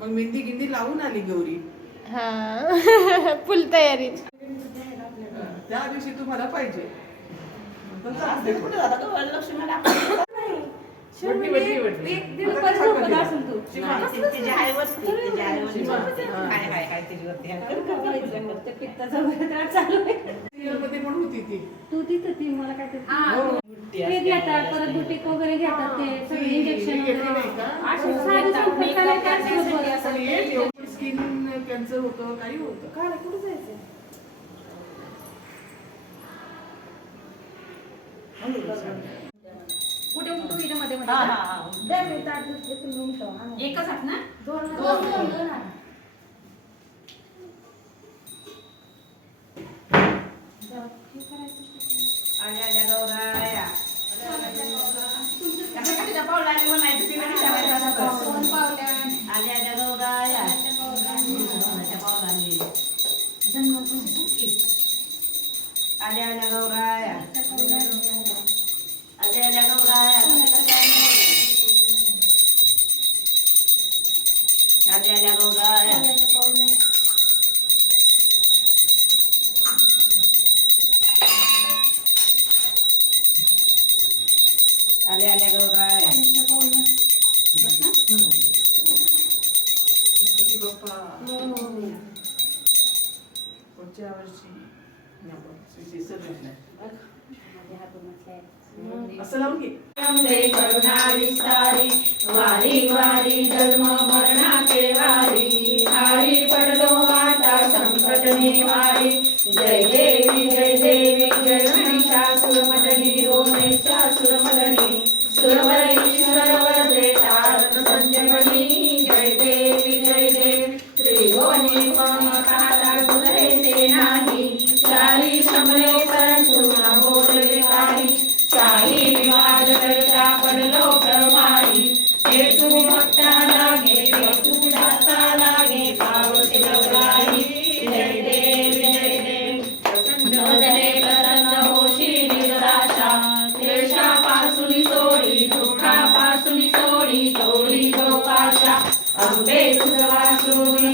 मग मेहंदी गिंदी लावून आली गौरी. हा फुल तयारी. त्या दिवशी तुम्हाला पाहिजे तू तिथं ती मला काय ते घेतात परत बुटीक वगैरे घेतात ते सगळे इंजेक्शन स्किन कॅन्सर होतं काही होतं काय कुठे जायचं. कुठे उठू इथं मध्ये एकच हात ना दोन वारी वारी जन्म मरणाचे वारी हारी पडलो आता संकट निवारी. जय देवी जय गणेशासुरमर्दिनी रोमेशासुरमर्दिनी सुरवरीश्वर वरदे तारक संजीवनी. जय देवी त्रिभुवनी ममता तुलसे नाही चारी शंभरे परंतु न बोलले काही. शाही विवाद करता पडलो प्रमाणी हेतू भक्ता लागे हेतू दाता लागे पावते लवलाई. जय देव प्रसन्न प्रसन्न होशी निराशा क्लेशापासून सोडी दुःखापासून सोडी सोडी गोपाशा. अंबे तुझ वासुनी